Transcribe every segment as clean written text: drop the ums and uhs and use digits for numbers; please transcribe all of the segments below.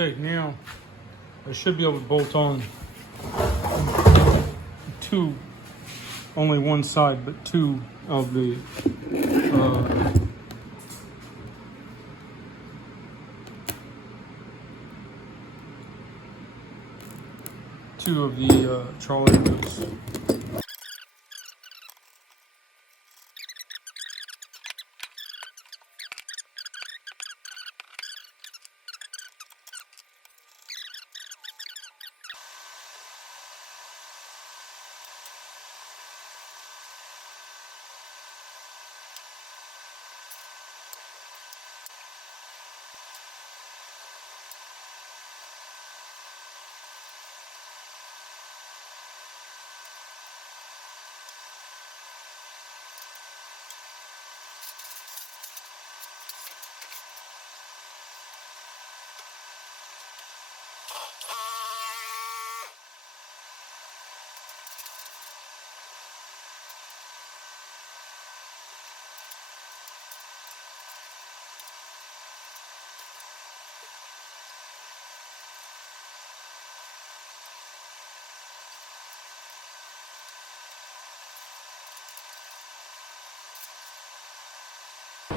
Okay, now I should be able to bolt on two, only one side, but two of the trolley wheels.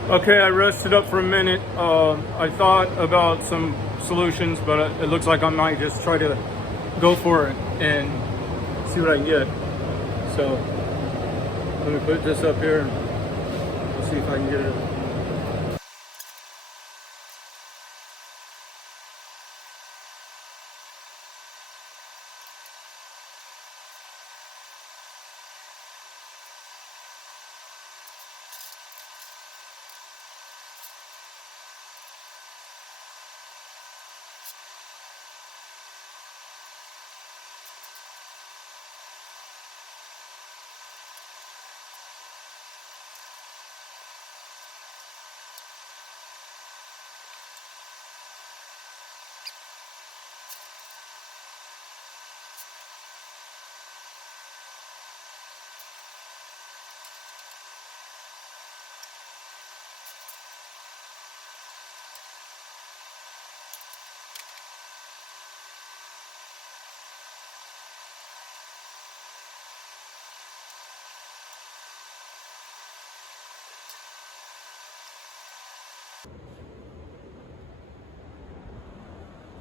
Okay, I rested up for a minute. I thought about some solutions, but it looks like I might just try to go for it and see what I can get. So let me put this up here and we'll see if I can get it.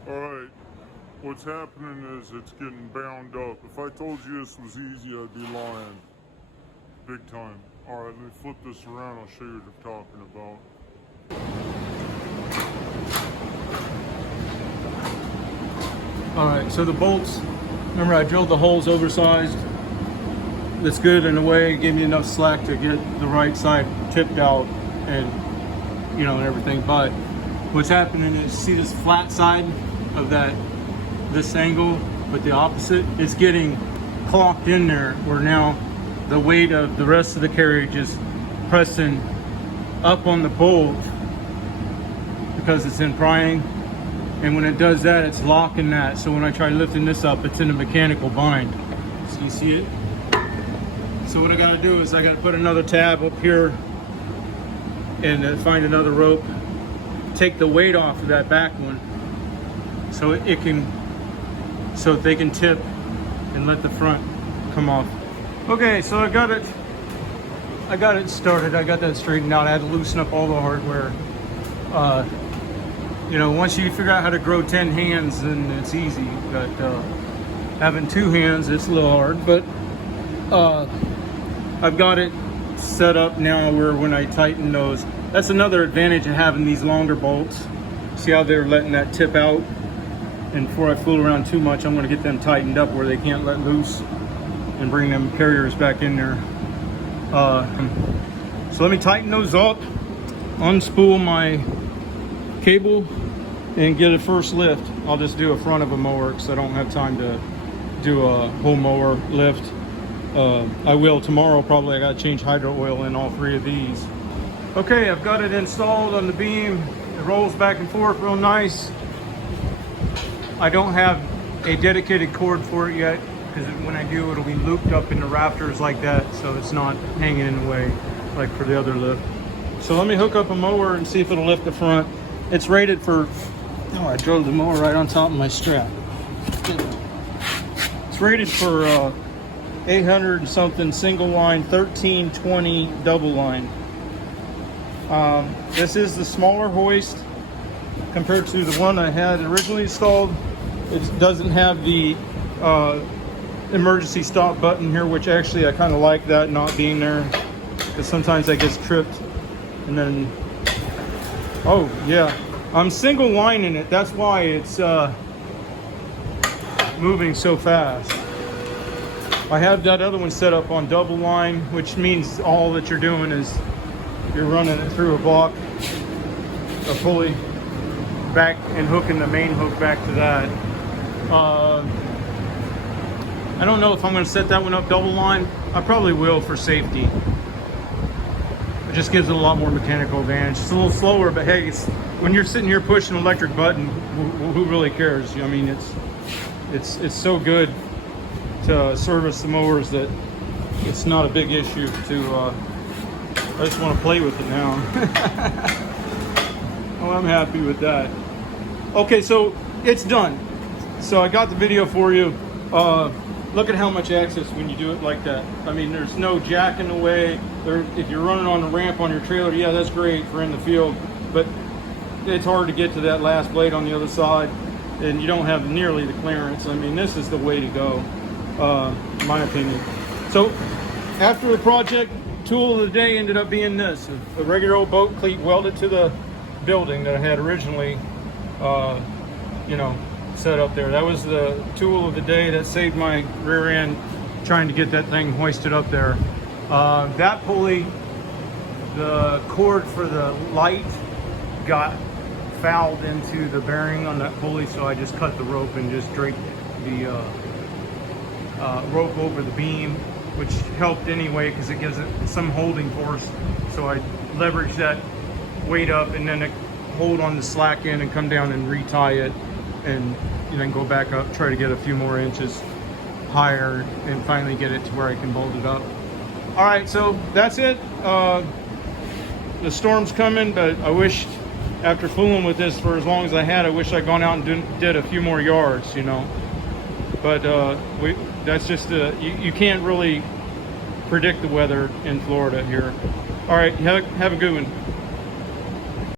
Alright, what's happening is it's getting bound up. If I told you this was easy, I'd be lying. Big time. Alright, let me flip this around, I'll show you what I'm talking about. Alright, so the bolts, remember I drilled the holes oversized. That's good in a way, it gave me enough slack to get the right side tipped out and, you know, and everything. But what's happening is, see this flat side of this angle, but the opposite, it's getting clocked in there, where now the weight of the rest of the carriage is pressing up on the bolt because it's in prying. And when it does that, it's locking that. So when I try lifting this up, it's in a mechanical bind. So you see it? So what I gotta do is I gotta put another tab up here and find another rope, take the weight off of that back one so so they can tip and let the front come off. Okay, so I got it started. I got that straightened out. I had to loosen up all the hardware. You know, once you figure out how to grow 10 hands, then it's easy. But having 2 hands, it's a little hard. But I've got it set up now where when I tighten those, that's another advantage of having these longer bolts. See how they're letting that tip out? And before I fool around too much, I'm going to get them tightened up where they can't let loose and bring them carriers back in there. So let me tighten those up, unspool my cable, and get a first lift. I'll just do a front of a mower because I don't have time to do a whole mower lift. I will tomorrow probably. I got to change hydro oil in all 3 of these. Okay, I've got it installed on the beam. It rolls back and forth real nice. I don't have a dedicated cord for it yet, because when I do, it'll be looped up in the rafters like that, so it's not hanging in the way like for the other lift. So let me hook up a mower and see if it'll lift the front. It's rated for Oh, I drove the mower right on top of my strap. It's rated for 800 and something single line, 1320 double line. This is the smaller hoist compared to the one I had originally installed. It doesn't have the emergency stop button here, which actually I kind of like that not being there, because sometimes I get tripped. And then, oh yeah, I'm single lining it. That's why it's moving so fast. I have that other one set up on double line, which means all that you're doing is you're running it through a block, a pulley back, and hooking the main hook back to that. I don't know if I'm going to set that one up double line. I probably will for safety. It just gives it a lot more mechanical advantage. It's a little slower, but hey, it's, when you're sitting here pushing an electric button, who really cares? I mean, it's so good to service the mowers that it's not a big issue to, I just want to play with it now. Oh, I'm happy with that. Okay, so it's done. So I got the video for you. Look at how much access when you do it like that. I mean, there's no jack in the way. If you're running on the ramp on your trailer, yeah, that's great for in the field, but it's hard to get to that last blade on the other side, and you don't have nearly the clearance. I mean, this is the way to go. In my opinion. So after the project, tool of the day ended up being this, a regular old boat cleat welded to the building that I had originally set up there. That was the tool of the day that saved my rear end trying to get that thing hoisted up there. That pulley, the cord for the light got fouled into the bearing on that pulley, so I just cut the rope and just draped the rope over the beam, which helped anyway because it gives it some holding force. So I leveraged that weight up and then hold on the slack end and come down and retie it, and then go back up, try to get a few more inches higher and finally get it to where I can bolt it up. All right, so that's it. The storm's coming, but I wish, after fooling with this for as long as I had, I wish I'd gone out and did a few more yards, But that's just you can't really predict the weather in Florida here. All right, have a good one.